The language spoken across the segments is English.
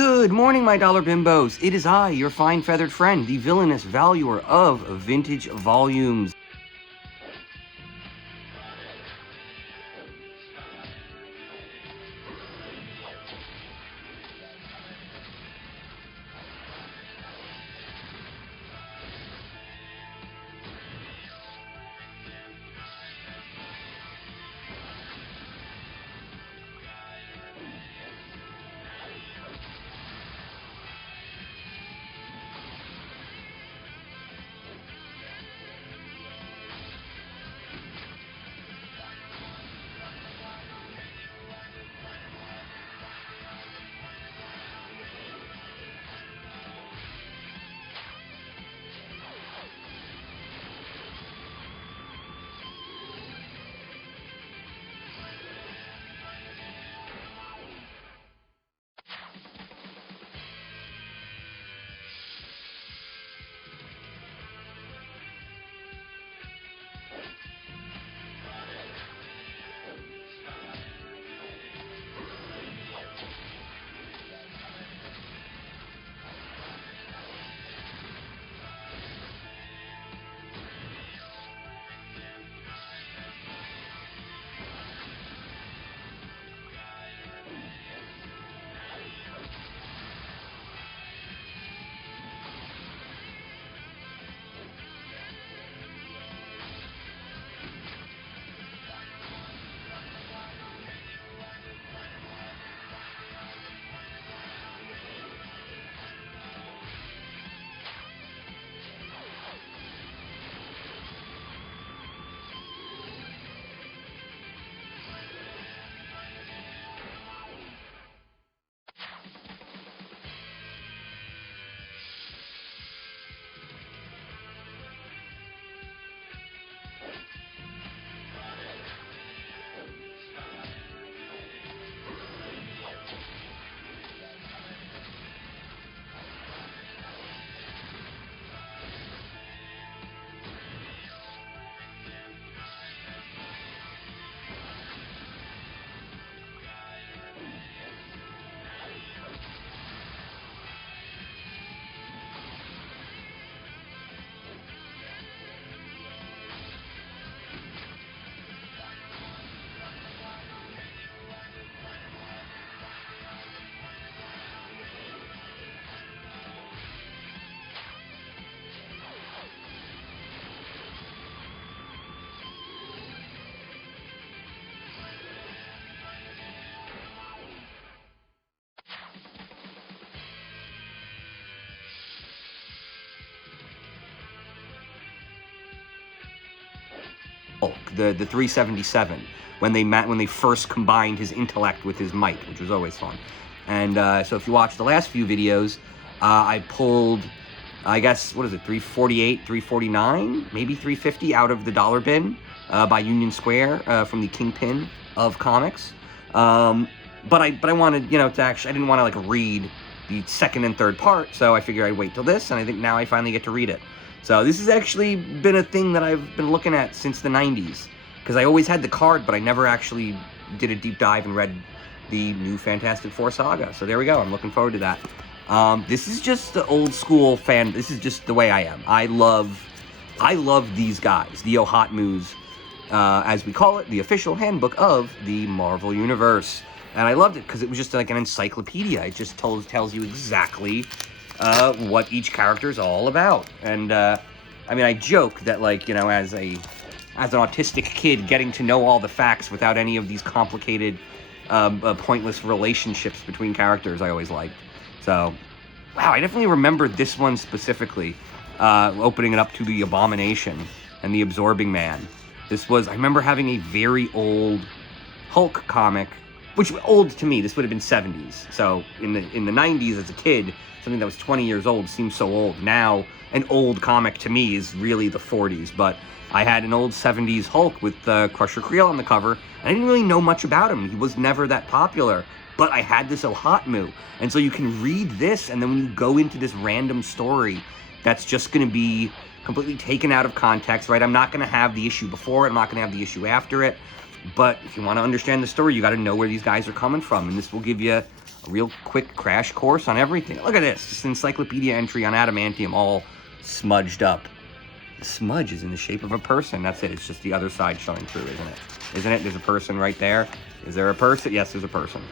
Good morning, my dollar bimbos. It is I, your fine feathered friend, the villainous valuer of vintage volumes. The 377 when they first combined his intellect with his might, which was always fun. And so if you watch the last few videos, I pulled, I guess, what is it, 348, 349, maybe 350 out of the dollar bin by Union Square from the Kingpin of comics. But I wanted, to actually, I didn't want to read the second and third part, so I figured I'd wait till this, and I think now I finally get to read it. So this has actually been a thing that I've been looking at since the 90s, because I always had the card, but I never actually did a deep dive and read the new Fantastic Four saga. So there we go. I'm looking forward to that. This is just the old school fan. This is just the way I am. I love these guys, the Ohatmus, as we call it, the official handbook of the Marvel Universe. And I loved it because it was just like an encyclopedia. It just tells you exactly what each character is all about. And I mean, I joke that, as an autistic kid, getting to know all the facts without any of these complicated, pointless relationships between characters, I always liked. So, wow, I definitely remember this one specifically, opening it up to the Abomination and the Absorbing Man. I remember having a very old Hulk comic, which old to me, this would have been 70s. So in the 90s as a kid, something that was 20 years old seems so old. Now, an old comic to me is really the 40s, but I had an old 70s Hulk with Crusher Creel on the cover, and I didn't really know much about him. He was never that popular, but I had this Ohatmu. And so you can read this, and then when you go into this random story that's just going to be completely taken out of context, right? I'm not going to have the issue before it. I'm not going to have the issue after it. But if you want to understand the story, you got to know where these guys are coming from. And this will give you a a real quick crash course on everything. Look at this. This encyclopedia entry on adamantium all smudged up. The smudge is in the shape of a person. That's it. It's just the other side showing through, isn't it? Isn't it? There's a person right there. Is there a person? Yes, there's a person.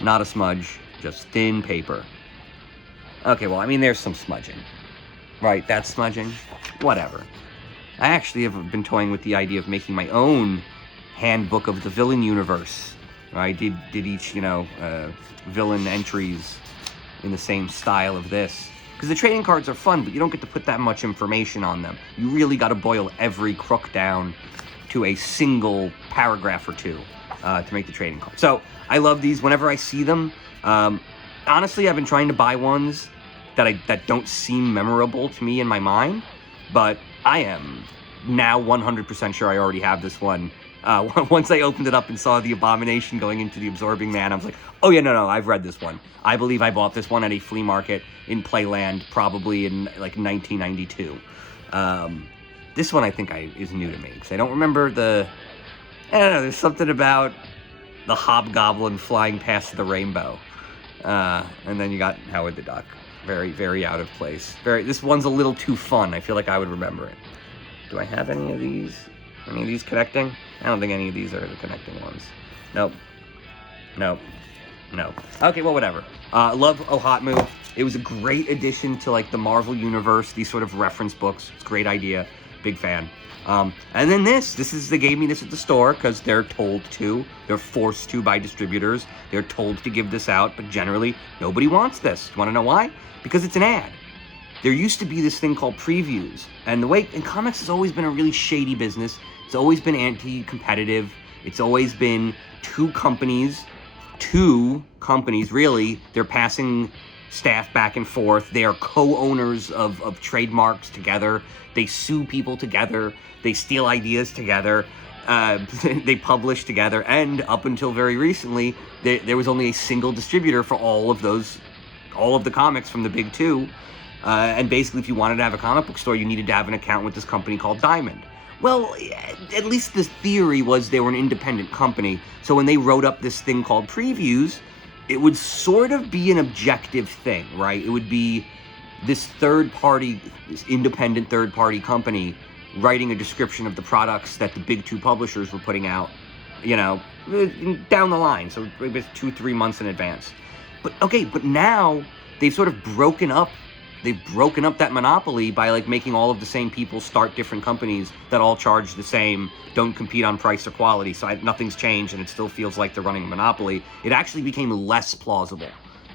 Not a smudge, just thin paper. Okay, well, I mean, there's some smudging. Right, that's smudging. Whatever. I actually have been toying with the idea of making my own handbook of the villain universe. I did each, villain entries in the same style of this. Because the trading cards are fun, but you don't get to put that much information on them. You really got to boil every crook down to a single paragraph or two to make the trading card. So, I love these whenever I see them. Honestly, I've been trying to buy ones that don't seem memorable to me in my mind, but I am now 100% sure I already have this one. Once I opened it up and saw the abomination going into the absorbing man, I was like, oh yeah, no, I've read this one. I believe I bought this one at a flea market in Playland, probably in like 1992. This one I think is new to me, because I don't remember I don't know, there's something about the hobgoblin flying past the rainbow. And then you got Howard the Duck. Very, very out of place. This one's a little too fun. I feel like I would remember it. Do I have any of these? Any of these connecting? I don't think any of these are the connecting ones. Nope. Okay, well, whatever. Love Ohatmu. It was a great addition to, like, the Marvel Universe, these sort of reference books. It's a great idea. Big fan. And then they gave me this at the store because they're told to. They're forced to by distributors. They're told to give this out, but generally, nobody wants this. You want to know why? Because it's an ad. There used to be this thing called previews, and comics has always been a really shady business. It's always been anti-competitive. It's always been two companies, really. They're passing staff back and forth. They are co-owners of trademarks together. They sue people together. They steal ideas together. They publish together. And up until very recently, there was only a single distributor for all of the comics from the big two. And basically, if you wanted to have a comic book store, you needed to have an account with this company called Diamond. Well, at least the theory was they were an independent company. So when they wrote up this thing called previews, it would sort of be an objective thing, right? It would be this independent third-party company writing a description of the products that the big two publishers were putting out, down the line. So maybe 2-3 months in advance. But now they've sort of broken up that monopoly by, like, making all of the same people start different companies that all charge the same, don't compete on price or quality, so nothing's changed, and it still feels like they're running a monopoly. It actually became less plausible.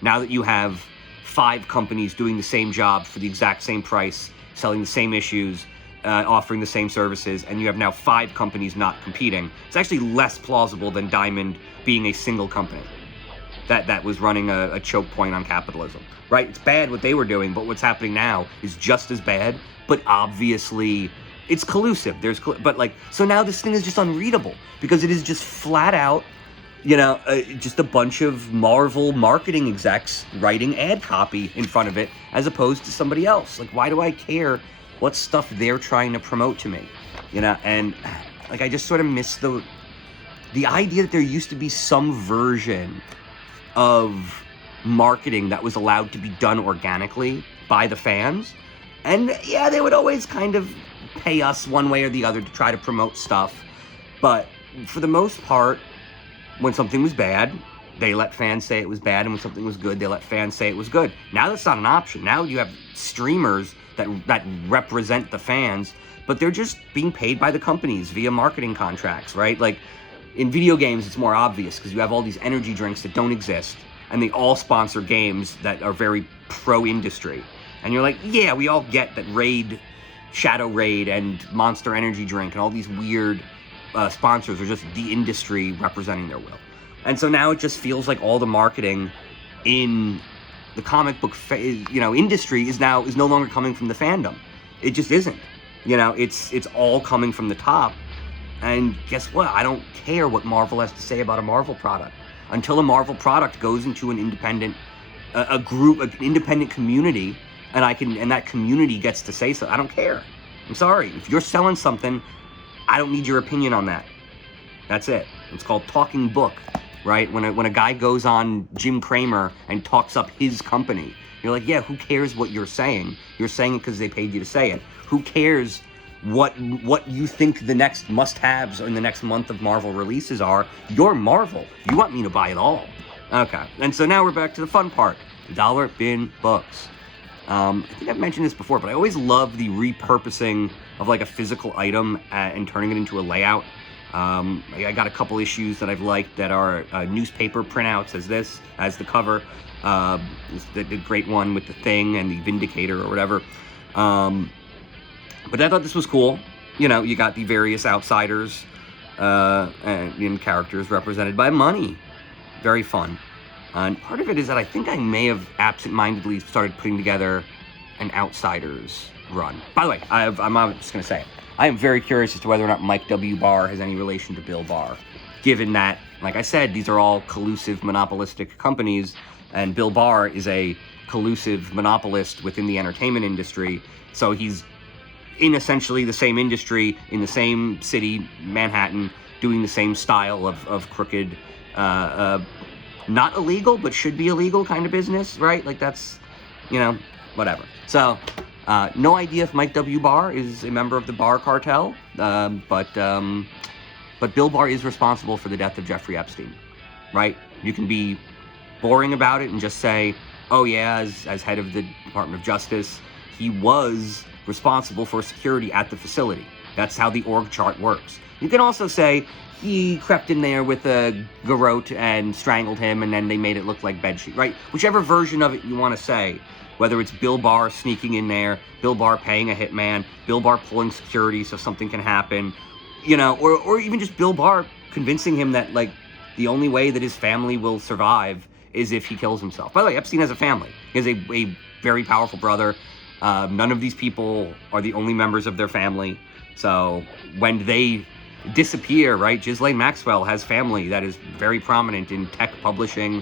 Now that you have 5 companies doing the same job for the exact same price, selling the same issues, offering the same services, and you have now 5 companies not competing, it's actually less plausible than Diamond being a single company that was running a choke point on capitalism. Right? It's bad what they were doing, but what's happening now is just as bad, but obviously it's collusive. So now this thing is just unreadable because it is just flat out, just a bunch of Marvel marketing execs writing ad copy in front of it as opposed to somebody else. Like, why do I care what stuff they're trying to promote to me? And like, I just sort of miss the idea that there used to be some version of marketing that was allowed to be done organically by the fans. And yeah, they would always kind of pay us one way or the other to try to promote stuff. But for the most part, when something was bad, they let fans say it was bad, and when something was good, they let fans say it was good. Now that's not an option. Now you have streamers that represent the fans, but they're just being paid by the companies via marketing contracts, right? Like, in video games, it's more obvious because you have all these energy drinks that don't exist, and they all sponsor games that are very pro-industry. And you're like, yeah, we all get that Raid, Shadow Raid, and Monster Energy Drink, and all these weird sponsors are just the industry representing their will. And so now it just feels like all the marketing in the comic book, industry is no longer coming from the fandom. It just isn't. It's all coming from the top. And guess what? I don't care what Marvel has to say about a Marvel product. Until a Marvel product goes into an independent, an independent community, and that community gets to say so, I don't care. I'm sorry. If you're selling something, I don't need your opinion on that. That's it. It's called talking book. right? When a guy goes on Jim Cramer and talks up his company, you're like, yeah, who cares what you're saying? You're saying it because they paid you to say it. Who cares what you think the next must-haves in the next month of Marvel releases are? You're Marvel. You want me to buy it all. Okay, and so now we're back to the fun part, dollar bin books. I think I've mentioned this before, but I always love the repurposing of like a physical item and turning it into a layout. I got a couple issues that I've liked that are newspaper printouts as the cover. The great one with the Thing and the Vindicator or whatever. But I thought this was cool. You know, you got the various outsiders and characters represented by money. Very fun. And part of it is that I think I may have absent-mindedly started putting together an Outsiders run. By the way, I'm just going to say it. I am very curious as to whether or not Mike W. Barr has any relation to Bill Barr, given that, like I said, these are all collusive, monopolistic companies, and Bill Barr is a collusive monopolist within the entertainment industry, so he's in essentially the same industry, in the same city, Manhattan, doing the same style of crooked, not illegal, but should be illegal kind of business, right? Like that's, you know, whatever. So, no idea if Mike W. Barr is a member of the Barr cartel, but Bill Barr is responsible for the death of Jeffrey Epstein, right? You can be boring about it and just say, oh yeah, as head of the Department of Justice, he was responsible for security at the facility. That's how the org chart works. You can also say he crept in there with a garrote and strangled him, and then they made it look like bedsheet, right? Whichever version of it you want to say, whether it's Bill Barr sneaking in there, Bill Barr paying a hitman, Bill Barr pulling security so something can happen, you know, or even just Bill Barr convincing him that, like, the only way that his family will survive is if he kills himself. By the way, Epstein has a family. He has a very powerful brother. None of these people are the only members of their family. So when they disappear, right, Ghislaine Maxwell has family that is very prominent in tech publishing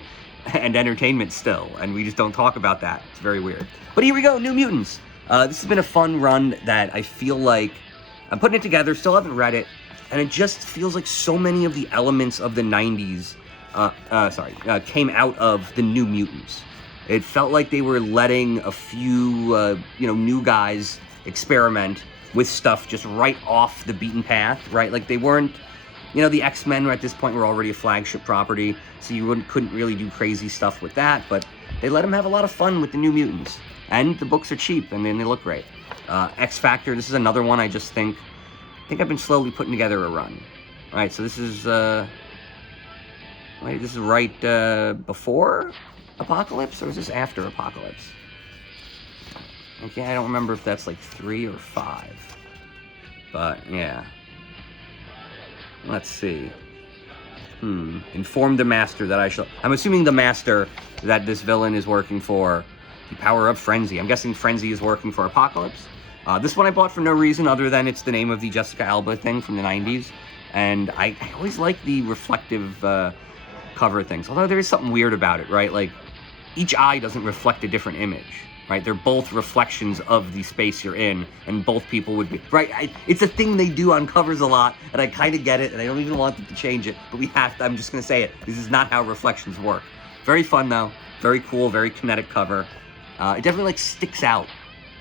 and entertainment still, and we just don't talk about that. It's very weird. But here we go, New Mutants. This has been a fun run that I feel like I'm putting it together, still haven't read it, and it just feels like so many of the elements of the 90s came out of the New Mutants. It felt like they were letting a few, new guys experiment with stuff just right off the beaten path, right? Like they weren't, the X-Men at this point were already a flagship property, so you couldn't really do crazy stuff with that, but they let them have a lot of fun with the New Mutants. And the books are cheap, and then they look great. X-Factor, this is another one I think I've been slowly putting together a run. All right, so this is, right before Apocalypse, or is this after Apocalypse? Okay, I don't remember if that's like 3 or 5. But, yeah. Let's see. Inform the Master that I shall... I'm assuming the Master that this villain is working for, the power of Frenzy. I'm guessing Frenzy is working for Apocalypse. This one I bought for no reason other than it's the name of the Jessica Alba thing from the 90s. And I always like the reflective cover things. Although there is something weird about it, right? Like, each eye doesn't reflect a different image, right? They're both reflections of the space you're in, and both people would be, right? It's a thing they do on covers a lot, and I kind of get it, and I don't even want them to change it, but we have to, I'm just going to say it. This is not how reflections work. Very fun, though. Very cool, very kinetic cover. It definitely, like, sticks out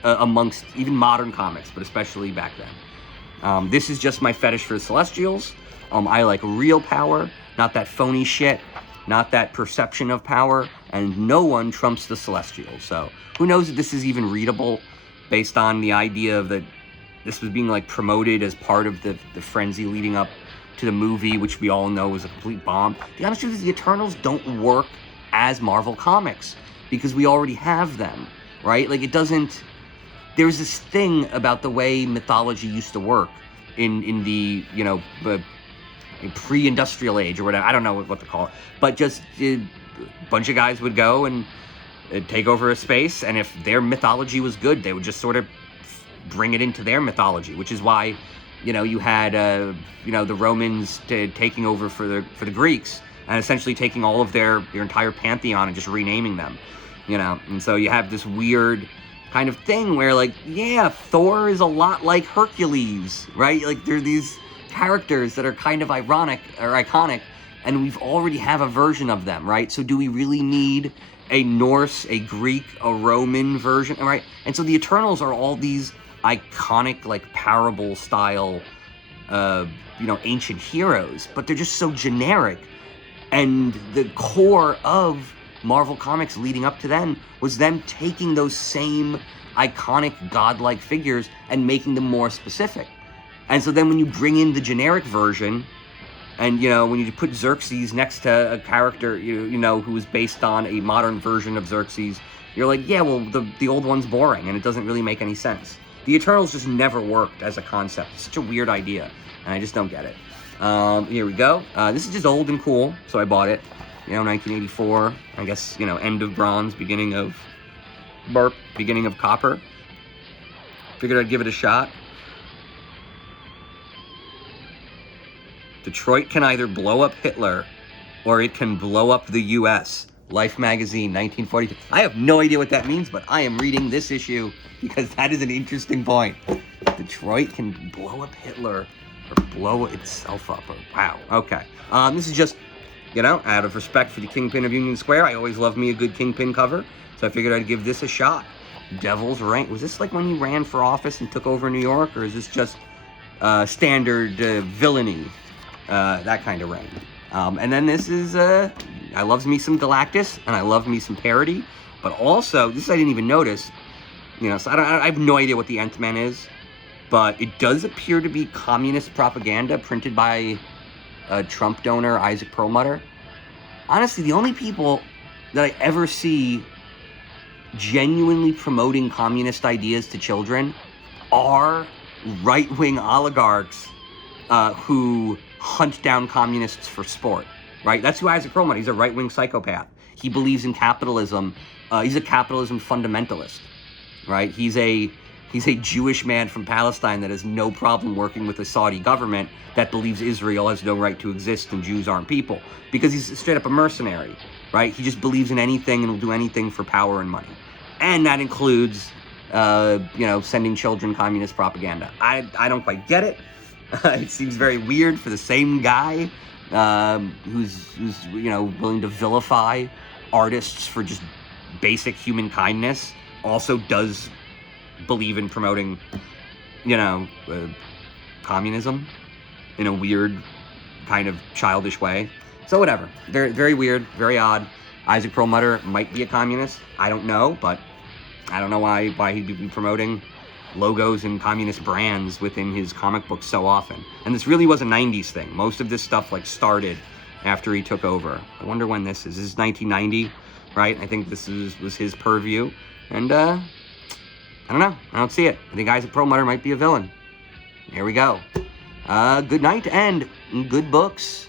amongst even modern comics, but especially back then. This is just my fetish for the Celestials. I like real power, not that phony shit, not that perception of power, and no one trumps the Celestials. So who knows if this is even readable based on the idea of that this was being like promoted as part of the frenzy leading up to the movie, which we all know was a complete bomb. The honest truth is the Eternals don't work as Marvel Comics because we already have them, right? Like it doesn't, there's this thing about the way mythology used to work in the, the pre-industrial age or whatever, I don't know what to call it, but just a bunch of guys would go and take over a space, and if their mythology was good, they would just sort of bring it into their mythology, which is why, you had, the Romans taking over for the Greeks, and essentially taking all of their entire pantheon and just renaming them, and so you have this weird kind of thing where, like, yeah, Thor is a lot like Hercules, right? Like, there are these characters that are kind of ironic or iconic and we've already have a version of them, right? So do we really need a Norse, a Greek, a Roman version, right? And so the Eternals are all these iconic, like, parable-style, ancient heroes, but they're just so generic. And the core of Marvel Comics leading up to then was them taking those same iconic godlike figures and making them more specific. And so then when you bring in the generic version, and, when you put Xerxes next to a character, who is based on a modern version of Xerxes, you're like, yeah, well, the old one's boring, and it doesn't really make any sense. The Eternals just never worked as a concept. It's such a weird idea, and I just don't get it. Here we go. This is just old and cool, so I bought it. 1984, I guess, end of bronze, beginning of copper. Figured I'd give it a shot. Detroit can either blow up Hitler or it can blow up the U.S. Life magazine, 1942. I have no idea what that means, but I am reading this issue because that is an interesting point. Detroit can blow up Hitler or blow itself up. Wow, okay. This is just, out of respect for the Kingpin of Union Square. I always love me a good Kingpin cover, so I figured I'd give this a shot. Devil's Reign. Was this like when he ran for office and took over New York, or is this just standard villainy? That kind of reign. And then this is, I loves me some Galactus, and I love me some parody, but also, this I didn't even notice, so I have no idea what the Nth Man is, but it does appear to be communist propaganda printed by Trump donor Isaac Perlmutter. Honestly, the only people that I ever see genuinely promoting communist ideas to children are right-wing oligarchs who hunt down communists for sport, right? That's who Isaac Perlmutter. He's a right-wing psychopath. He believes in capitalism. He's a capitalism fundamentalist, right? He's a Jewish man from Palestine that has no problem working with the Saudi government that believes Israel has no right to exist and Jews aren't people, because he's straight up a mercenary, right? He just believes in anything and will do anything for power and money. And that includes, sending children communist propaganda. I don't quite get it. It seems very weird for the same guy who's willing to vilify artists for just basic human kindness also does believe in promoting, communism in a weird kind of childish way. So whatever. Very, very weird, very odd. Isaac Perlmutter might be a communist. I don't know, but I don't know why he'd be promoting logos and communist brands within his comic books so often. And this really was a 90s thing. Most of this stuff started after he took over. I wonder when this is. This is 1990, right? I think this was his purview. And I don't know. I don't see it. I think Isaac Perlmutter might be a villain. Here we go. Good night and good books.